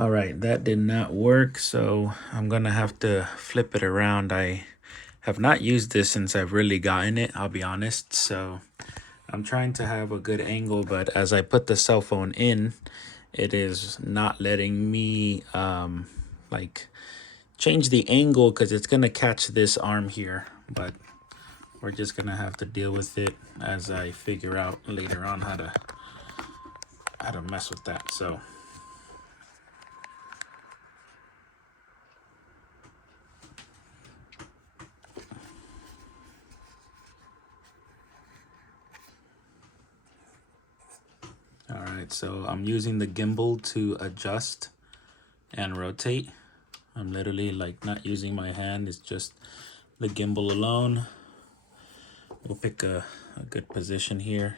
All right, that did not work, so I'm gonna have to flip it around. I have not used this since I've really gotten it, I'll be honest. So I'm trying to have a good angle, but as I put the cell phone in, it is not letting me like change the angle because it's gonna catch this arm here. But we're just gonna have to deal with it as I figure out later on how to mess with that. So all right, so I'm using the gimbal to adjust and rotate. I'm literally like not using my hand, it's just the gimbal alone. We'll pick a good position here.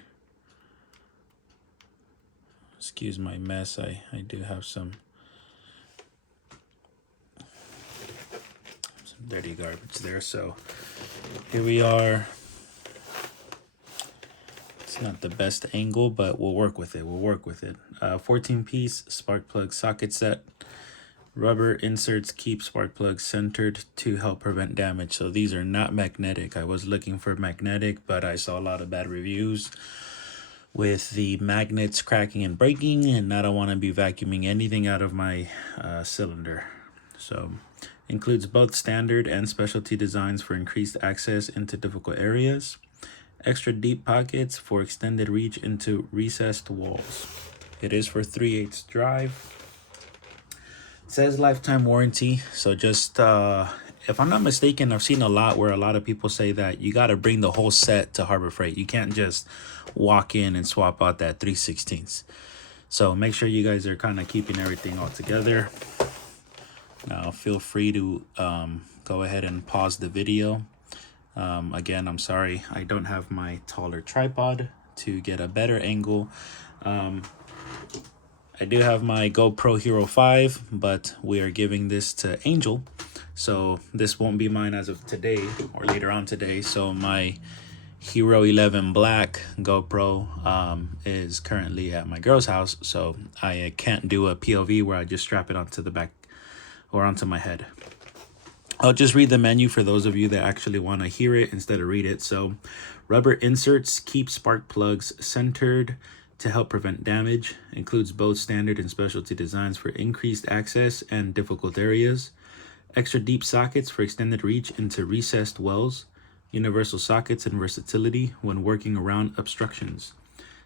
Excuse my mess, I do have some dirty garbage there. So here we are. It's not the best angle, but we'll work with it. 14-piece spark plug socket set. Rubber inserts keep spark plugs centered to help prevent damage. So these are not magnetic. I was looking for magnetic, but I saw a lot of bad reviews with the magnets cracking and breaking, and I don't want to be vacuuming anything out of my cylinder. So includes both standard and specialty designs for increased access into difficult areas. Extra deep pockets for extended reach into recessed walls. It is for 3/8 drive. It says lifetime warranty. So just, if I'm not mistaken, I've seen a lot where a lot of people say that you got to bring the whole set to Harbor Freight. You can't just walk in and swap out that 3/16. So make sure you guys are kind of keeping everything all together. Now feel free to go ahead and pause the video. Again, I'm sorry, I don't have my taller tripod to get a better angle. I do have my GoPro Hero 5, but we are giving this to Angel. So this won't be mine as of today or later on today. So my Hero 11 Black GoPro is currently at my girl's house. So I can't do a POV where I just strap it onto the back or onto my head. I'll just read the menu for those of you that actually want to hear it instead of read it. So rubber inserts keep spark plugs centered to help prevent damage. Includes both standard and specialty designs for increased access and difficult areas. Extra deep sockets for extended reach into recessed wells. Universal sockets and versatility when working around obstructions.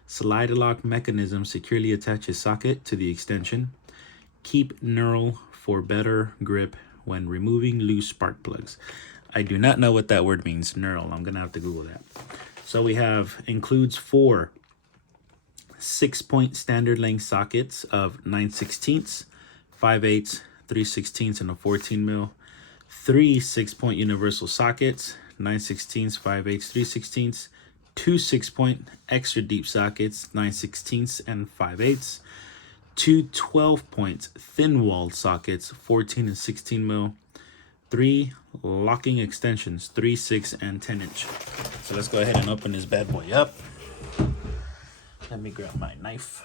Slide lock mechanism securely attaches socket to the extension. Keep knurl for better grip when removing loose spark plugs. I do not know what that word means, knurl. I'm gonna have to Google that. So we have includes 4 6-point standard length sockets of 9/16, 5/8, 3/16, and a 14 mil. 3 6-point universal sockets, 9/16, 5/8, 3/16. 2 6-point extra deep sockets, 9/16 and 5/8. 2 12-point thin-walled sockets, 14 and 16 mil. 3 locking extensions, 3, 6, and 10 inch. So let's go ahead and open this bad boy up. Let me grab my knife.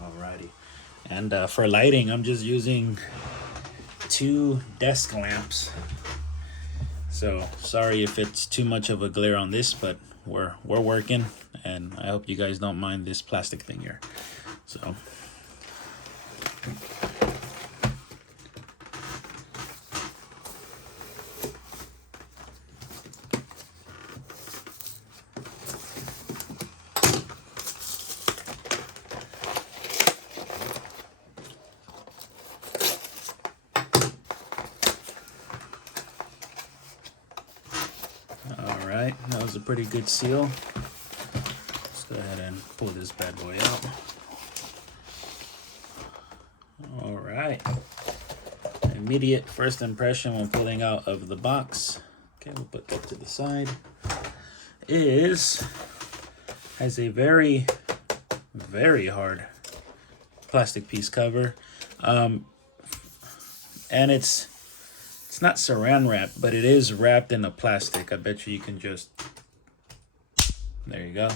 Alrighty. And for lighting, I'm just using 2 desk lamps. So sorry if it's too much of a glare on this, but we're working, and I hope you guys don't mind this plastic thing here. So all right, that was a pretty good seal. Let's go ahead and pull this bad boy out. All right, immediate first impression when pulling out of the box, okay, we'll put that to the side, has a very hard plastic piece cover, and it's not saran wrap, but it is wrapped in a plastic. I bet you can just There you go.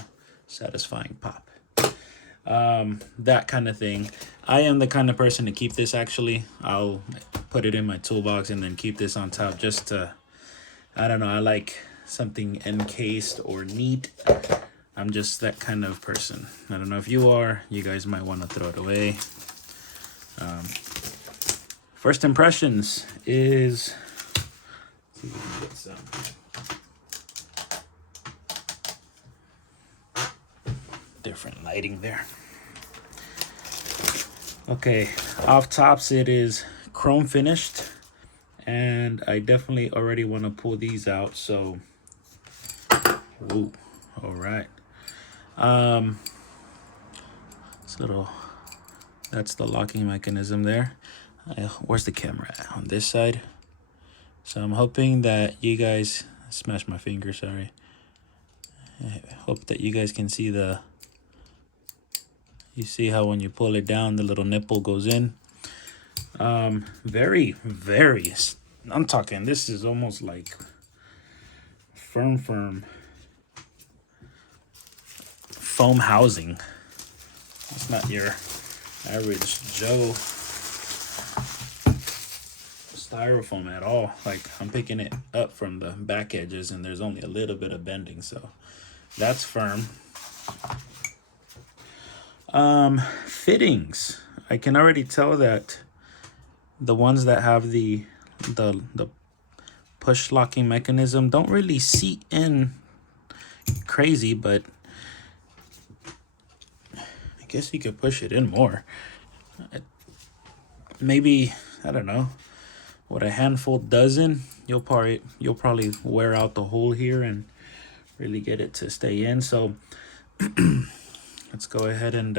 Satisfying pop. That kind of thing. I am the kind of person to keep this, actually. I'll put it in my toolbox and then keep this on top just to, I don't know, I like something encased or neat. I'm just that kind of person. I don't know if you are. You guys might want to throw it away. First impressions is, let's see if we can get some different lighting there. Okay, off tops it is chrome finished, and I definitely already want to pull these out. So, ooh, all right. This little, that's the locking mechanism there. Where's the camera at? On this side. So I'm hoping that you guys, smashed my finger, sorry. I hope that you guys can see you see how when you pull it down, the little nipple goes in. Very, very, I'm talking, this is almost like firm foam housing. It's not your average Joe styrofoam at all. Like, I'm picking it up from the back edges and there's only a little bit of bending, so that's firm. Fittings, I can already tell that the ones that have the push locking mechanism don't really seat in crazy, but I guess you could push it in more. Maybe, I don't know, what, a handful dozen, you'll probably wear out the hole here and really get it to stay in. So let's go ahead and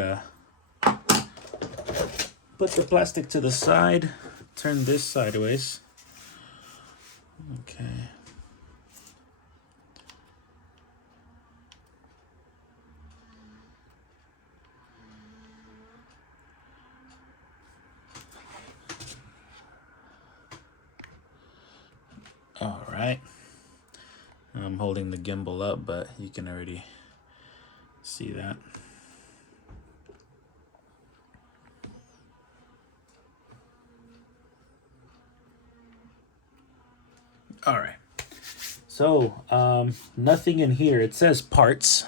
put the plastic to the side, turn this sideways. Okay. All right. I'm holding the gimbal up, but you can already see that. All right. So, nothing in here. It says parts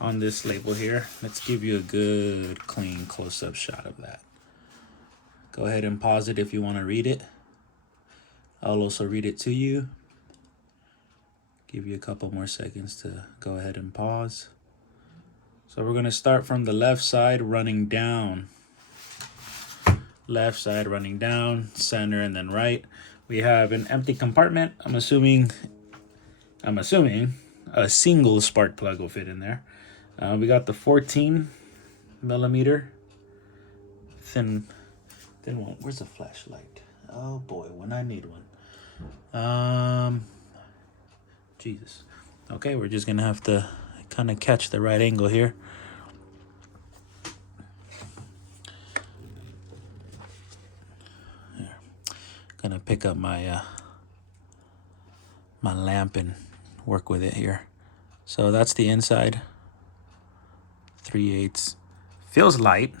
on this label here. Let's give you a good, clean close-up shot of that. Go ahead and pause it if you want to read it. I'll also read it to you. Give you a couple more seconds to go ahead and pause. So we're going to start from the left side running down. Left side running down, center, and then right. We have an empty compartment. I'm assuming a single spark plug will fit in there. We got the 14 millimeter thin one. Where's the flashlight? Oh boy, when I need one. Jesus. Okay, we're just gonna have to kind of catch the right angle here. Here. Gonna pick up my my lamp and work with it here. So that's the inside. 3/8. Feels light.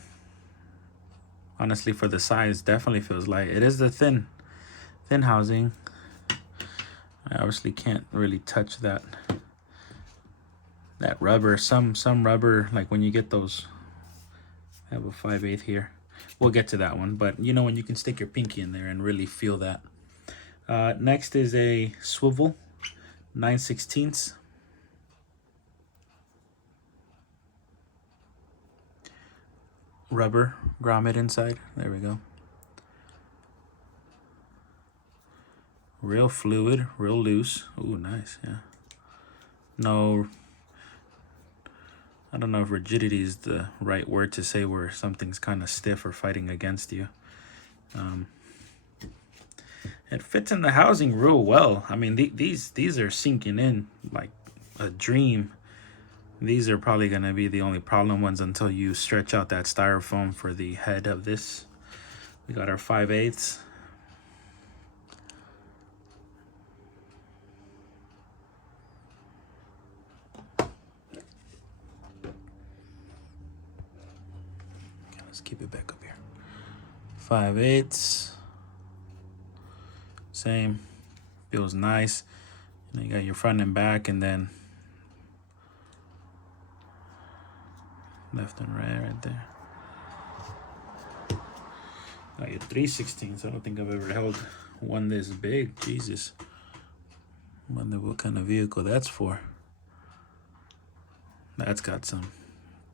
Honestly, for the size, definitely feels light. It is the thin housing. I obviously can't really touch that rubber. Some rubber, like when you get those, I have a 5/8 here. We'll get to that one, but you know when you can stick your pinky in there and really feel that. Next is a swivel, 9/16. Rubber grommet inside. There we go. Real fluid, real loose. Ooh, nice, yeah. No, I don't know if rigidity is the right word to say where something's kind of stiff or fighting against you. It fits in the housing real well. I mean, these are sinking in like a dream. These are probably going to be the only problem ones until you stretch out that styrofoam for the head of this. We got our 5/8. keep it back up here. 5/8. Same. Feels nice. And you got your front and back, and then left and right there. Got your 3/16. I don't think I've ever held one this big. Jesus. Wonder what kind of vehicle that's for. That's got some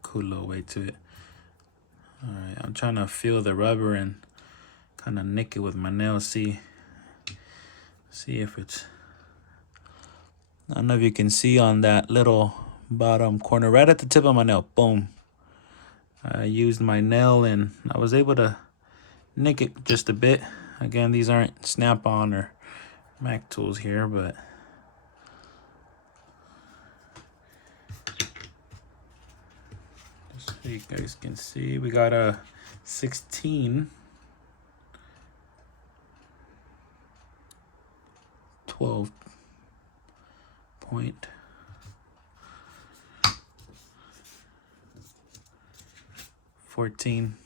cool little weight to it. All right, I'm trying to feel the rubber and kind of nick it with my nail. See if it's. I don't know if you can see on that little bottom corner, right at the tip of my nail. Boom. I used my nail and I was able to nick it just a bit. Again, these aren't Snap-on or Mac tools here, but just so you guys can see, we got a 16, 12 point, 14.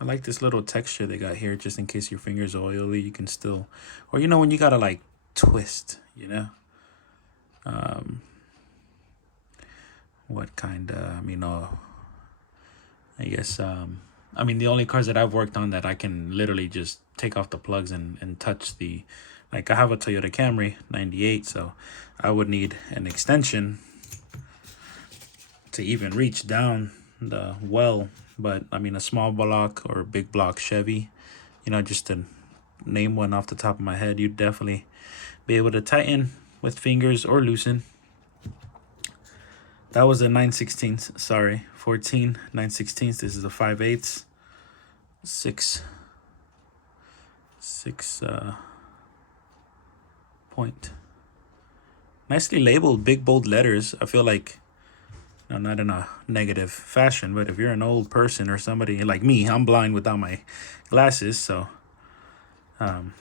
I like this little texture they got here, just in case your finger's oily, you can still, or you know, when you gotta like twist, you know. What kind of, I guess, I mean, the only cars that I've worked on that I can literally just take off the plugs and touch the, like I have a Toyota Camry 98, so I would need an extension to even reach down the well. But I mean, a small block or a big block Chevy, you know, just to name one off the top of my head, you'd definitely be able to tighten with fingers or loosen. That was a 9/16, sorry, 14, 9/16. This is a 5/8, 6 point. Nicely labeled, big bold letters. I feel like, no, not in a negative fashion, but if you're an old person or somebody like me, I'm blind without my glasses, so I'd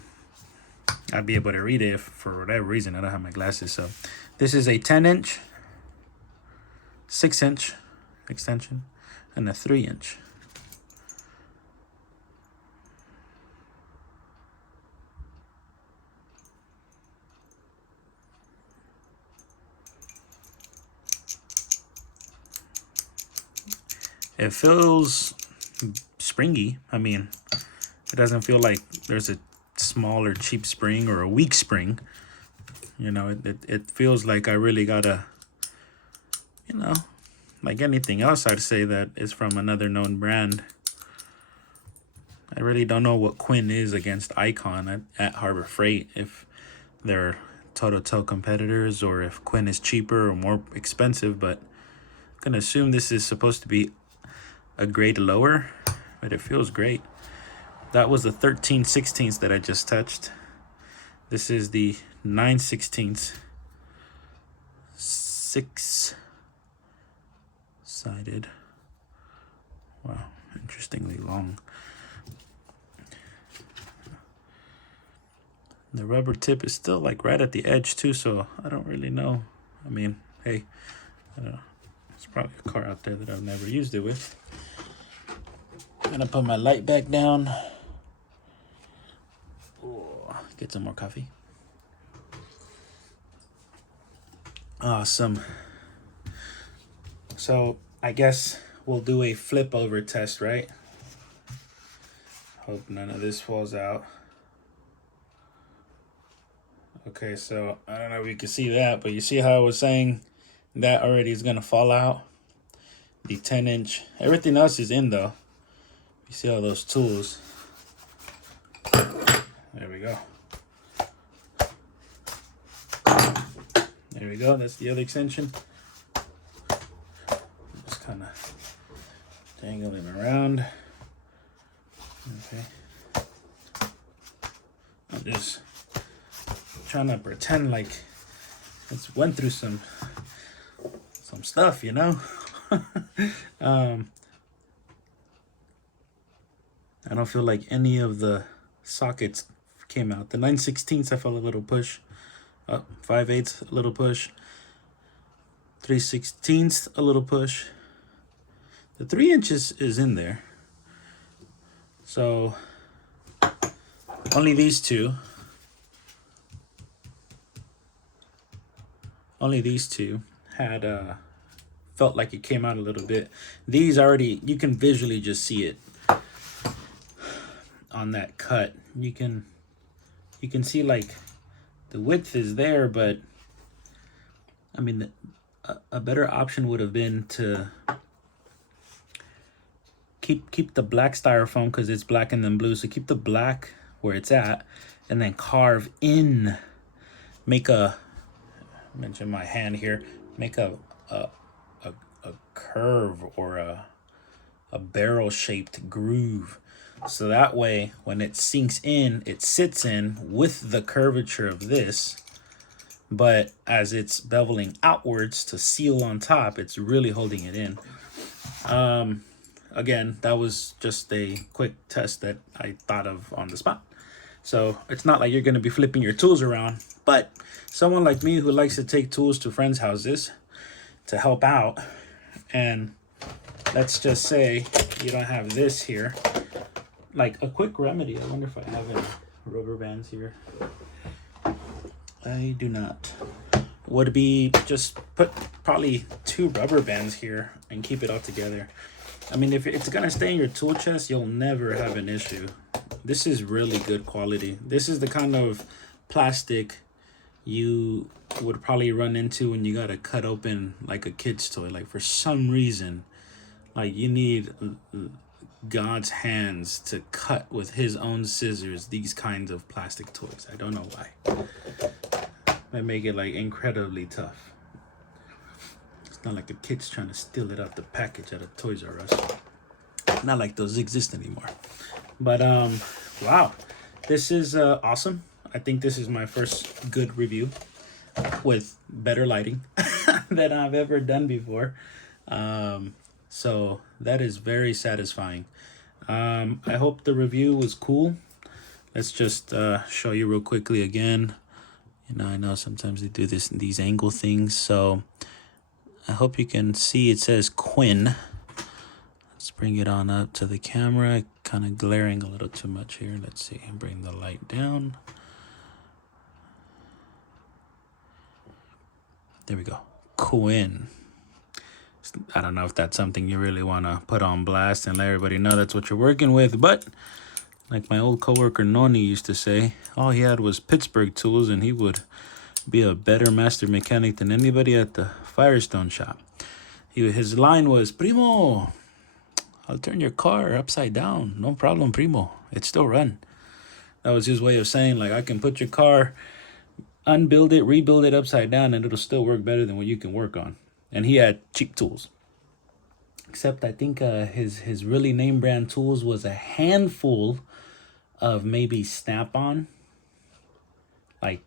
be able to read it if for whatever reason I don't have my glasses. So this is a 10-inch, 6-inch extension, and a 3-inch. It feels springy. I mean, it doesn't feel like there's a small or cheap spring or a weak spring. You know, it feels like I really gotta, you know, like anything else I'd say that is from another known brand. I really don't know what Quinn is against Icon at Harbor Freight, if they're toe-to-toe competitors or if Quinn is cheaper or more expensive, but I'm gonna assume this is supposed to be a grade lower, but it feels great. That was the 13/16 that I just touched. This is the 9/16, 6-sided. Wow, interestingly long. The rubber tip is still like right at the edge too, so I don't really know. I mean, hey, there's probably a car out there that I've never used it with. I'm gonna put my light back down. Oh, get some more coffee. Awesome. So I guess we'll do a flip over test, right? Hope none of this falls out. Okay, so I don't know if you can see that, but you see how I was saying that already is gonna fall out? The 10-inch, everything else is in though. You see all those tools. There we go. There we go, that's the other extension. Just kind of dangling around. Okay. I'm just trying to pretend like it's went through some stuff, you know. I don't feel like any of the sockets came out. The 9/16 I felt a little push. 5/8 a little push. 3/16 a little push. The 3" is in there. So only these two. Only these two had felt like it came out a little bit. These already, you can visually just see it on that cut. You can see like the width is there, but I mean, a better option would have been to keep the black styrofoam because it's black and then blue. So keep the black where it's at, and then carve in. Make a, mention my hand here. Make a curve or a barrel shaped groove. So that way, when it sinks in, it sits in with the curvature of this. But as it's beveling outwards to seal on top, it's really holding it in. Again, that was just a quick test that I thought of on the spot. So it's not like you're going to be flipping your tools around. But someone like me who likes to take tools to friends' houses to help out, and let's just say you don't have this here, like a quick remedy. I wonder if I have any rubber bands here. I do not. Would be just put probably 2 rubber bands here and keep it all together. I mean, if it's gonna stay in your tool chest, you'll never have an issue. This is really good quality. This is the kind of plastic you would probably run into when you gotta cut open like a kid's toy. Like for some reason, like you need God's hands to cut with his own scissors these kinds of plastic toys. I don't know why. They make it like incredibly tough. It's not like a kid's trying to steal it out the package at a Toys R Us. Not like those exist anymore. But wow, this is awesome. I think this is my first good review with better lighting than I've ever done before. So that is very satisfying. I hope the review was cool. Let's just show you real quickly again. You know, I know sometimes they do these angle things. So I hope you can see it says Quinn. Let's bring it on up to the camera. Kind of glaring a little too much here. Let's see, bring the light down. There we go. Quinn. I don't know if that's something you really want to put on blast and let everybody know that's what you're working with, but like my old coworker Noni used to say, all he had was Pittsburgh tools and he would be a better master mechanic than anybody at the Firestone shop. His line was, "Primo, I'll turn your car upside down. No problem, Primo. It still run." That was his way of saying, like, I can put your car, unbuild it, rebuild it upside down, and it'll still work better than what you can work on. And he had cheap tools. Except I think his really name brand tools was a handful of maybe Snap-on. Like,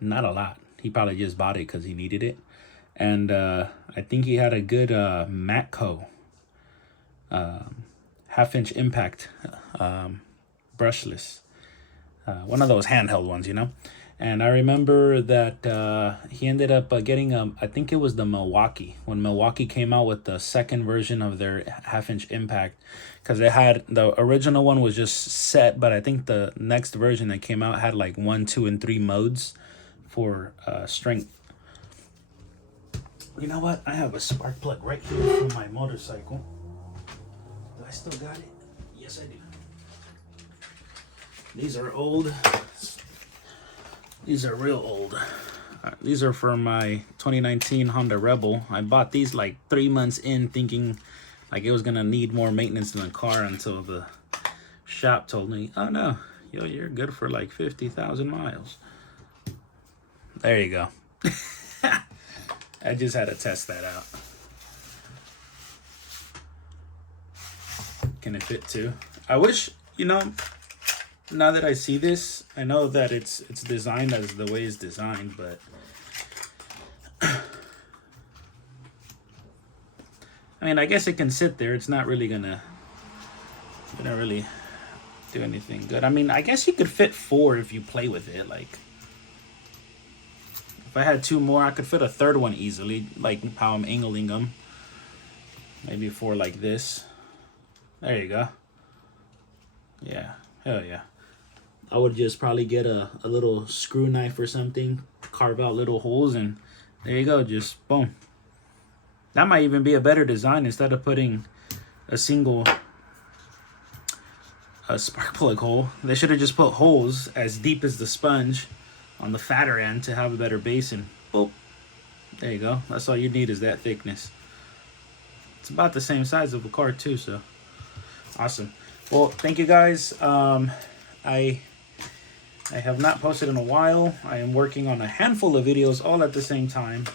not a lot. He probably just bought it because he needed it. And I think he had a good Matco 1/2-inch impact brushless. One of those handheld ones, you know. And I remember that he ended up getting I think it was the Milwaukee, when Milwaukee came out with the second version of their 1/2-inch impact, because they had the original one was just set, but I think the next version that came out had like 1, 2, and 3 modes for strength. You know what? I have a spark plug right here from my motorcycle. Do I still got it? Yes, I do. These are old. These are real old. These are from my 2019 Honda Rebel. I bought these like 3 months in, thinking like it was gonna need more maintenance in the car, until the shop told me, "Oh no, you're good for like 50,000 miles." There you go. I just had to test that out. Can it fit too? I wish, you know, now that I see this, I know that it's designed as the way it's designed, but I mean, I guess it can sit there. It's not really gonna really do anything good. I mean, I guess you could fit 4 if you play with it. Like, if I had 2 more, I could fit a 3rd one easily, like how I'm angling them. maybe for like this. There you go. Yeah, hell yeah. I would just probably get a little screw knife or something, carve out little holes, and there you go, just boom. That might even be a better design instead of putting a single spark plug hole. They should have just put holes as deep as the sponge on the fatter end to have a better basin. Boop. There you go. That's all you need is that thickness. It's about the same size of a car too, so awesome. Well, thank you guys. I have not posted in a while. I am working on a handful of videos all at the same time.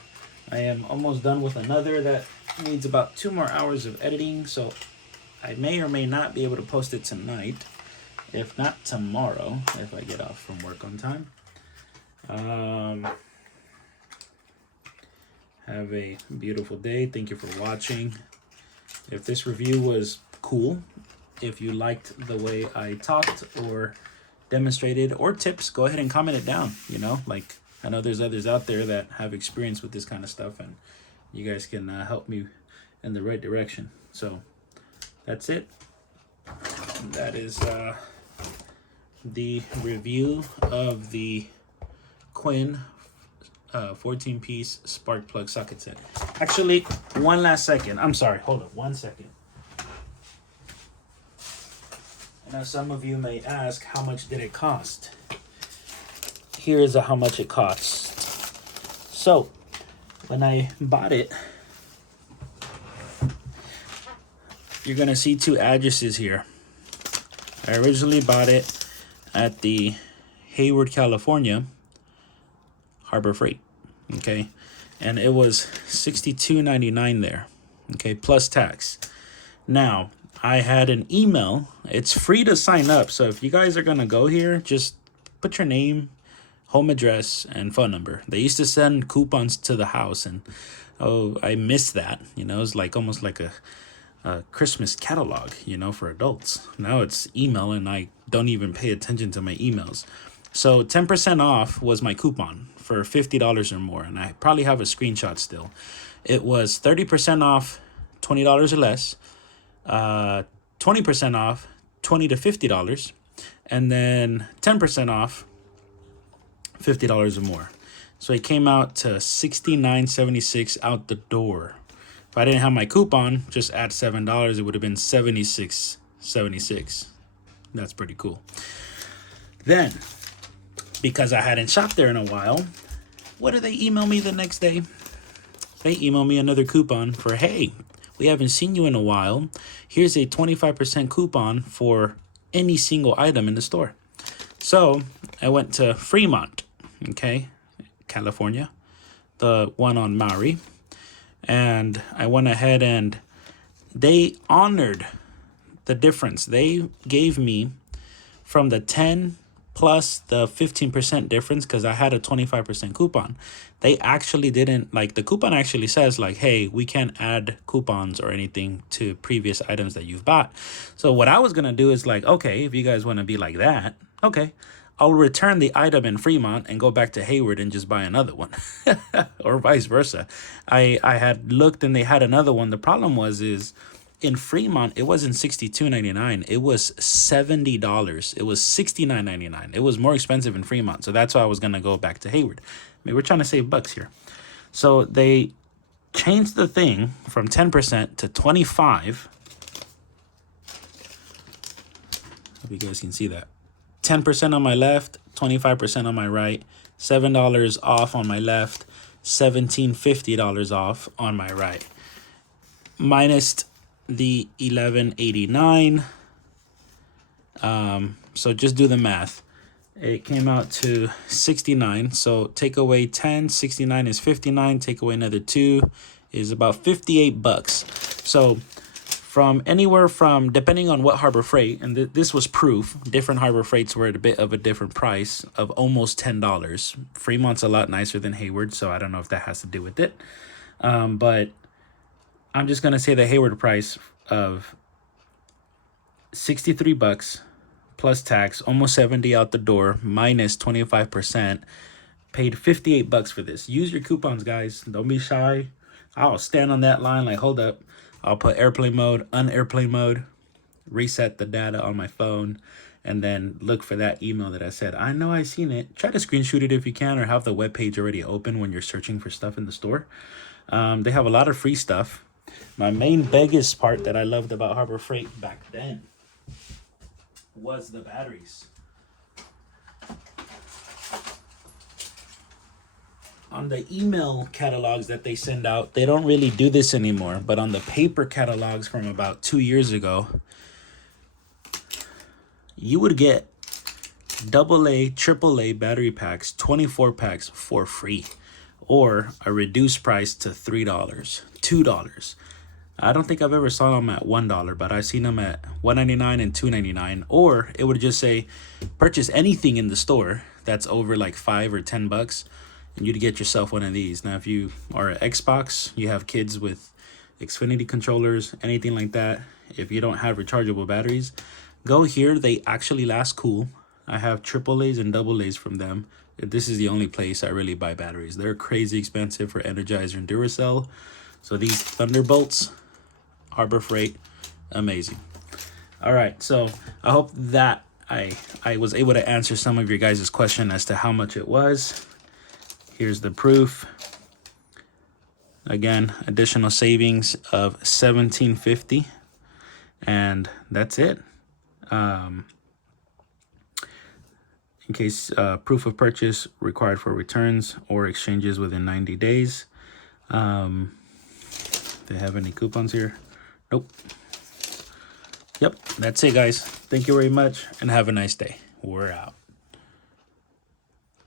I am almost done with another that needs about 2 more hours of editing, so I may or may not be able to post it tonight. If not tomorrow, if I get off from work on time. Have a beautiful day. Thank you for watching. If this review was cool, if you liked the way I talked or demonstrated or tips, go ahead and comment it down. You know, like I know there's others out there that have experience with this kind of stuff, and you guys can help me in the right direction. So that's it. That is the review of the Quinn 14-piece spark plug socket set. Actually, one last second. I'm sorry. Hold up 1 second. Now, some of you may ask, how much did it cost? Here is how much it costs. So, when I bought it, you're going to see 2 addresses here. I originally bought it at the Hayward, California Harbor Freight, okay? And it was $62.99 there, okay, plus tax. Now, I had an email. It's free to sign up, so if you guys are going to go here, just put your name, home address, and phone number. They used to send coupons to the house, and oh, I missed that. You know, it's like almost like a Christmas catalog, you know, for adults. Now it's email, and I don't even pay attention to my emails. So 10% off was my coupon for $50 or more, and I probably have a screenshot still. It was 30% off, $20 or less, 20% off, $20 to $50, and then 10% off, $50 or more. So it came out to $69.76 out the door. If I didn't have my coupon, just add $7, it would have been $76.76. That's pretty cool. Then, because I hadn't shopped there in a while, what did they email me the next day? They emailed me another coupon for, hey, we haven't seen you in a while. Here's a 25% coupon for any single item in the store. So I went to Fremont, okay, California, the one on Maui. And I went ahead and they honored the difference. They gave me from the 10 plus the 15% difference, because I had a 25% coupon. They actually didn't, like, the coupon actually says like, hey, we can't add coupons or anything to previous items that you've bought. So what I was gonna do is like, okay, if you guys want to be like that, okay, I'll return the item in Fremont and go back to Hayward and just buy another one. Or vice versa. I had looked and they had another one. The problem was in Fremont, it wasn't $62.99. It was $70. It was $69.99. It was more expensive in Fremont. So that's why I was going to go back to Hayward. I mean, we're trying to save bucks here. So they changed the thing from 10% to 25%. Hope you guys can see that. 10% on my left, 25% on my right, $7 off on my left, $17.50 off on my right. Minus the $11.89. So just do the math. It came out to 69. So take away 10, 69 is 59. Take away another 2 is about 58 bucks. So from anywhere from, depending on what Harbor Freight, and this was proof, different Harbor Freights were at a bit of a different price of almost $10. Fremont's a lot nicer than Hayward, so I don't know if that has to do with it. But I'm just going to say the Hayward price of 63 bucks plus tax, almost 70 out the door, minus 25%, paid 58 bucks for this. Use your coupons, guys. Don't be shy. I'll stand on that line like, hold up. I'll put airplane mode, un-airplane mode, reset the data on my phone, and then look for that email that I said, I know I seen it. Try to screenshot it if you can, or have the web page already open when you're searching for stuff in the store. They have a lot of free stuff. My main biggest part that I loved about Harbor Freight back then was the batteries. On the email catalogs that they send out, they don't really do this anymore, but on the paper catalogs from about 2 years ago, you would get AA, AAA battery packs, 24 packs for free, or a reduced price to $3, $2. I don't think I've ever saw them at $1, but I've seen them at $1.99 and $2.99. Or it would just say, purchase anything in the store that's over like $5 or $10, and you'd get yourself one of these. Now, if you are an Xbox, you have kids with Xfinity controllers, anything like that, if you don't have rechargeable batteries, go here. They actually last cool. I have AAAs and AAs from them. This is the only place I really buy batteries. They're crazy expensive for Energizer and Duracell. So these Thunderbolts, Harbor Freight, amazing. All right, so I hope that I was able to answer some of your guys' question as to how much it was. Here's the proof. Again, additional savings of $17.50, and that's it. In case proof of purchase required for returns or exchanges within 90 days. They have any coupons here? Nope. Yep, that's it, guys. Thank you very much, and have a nice day. We're out.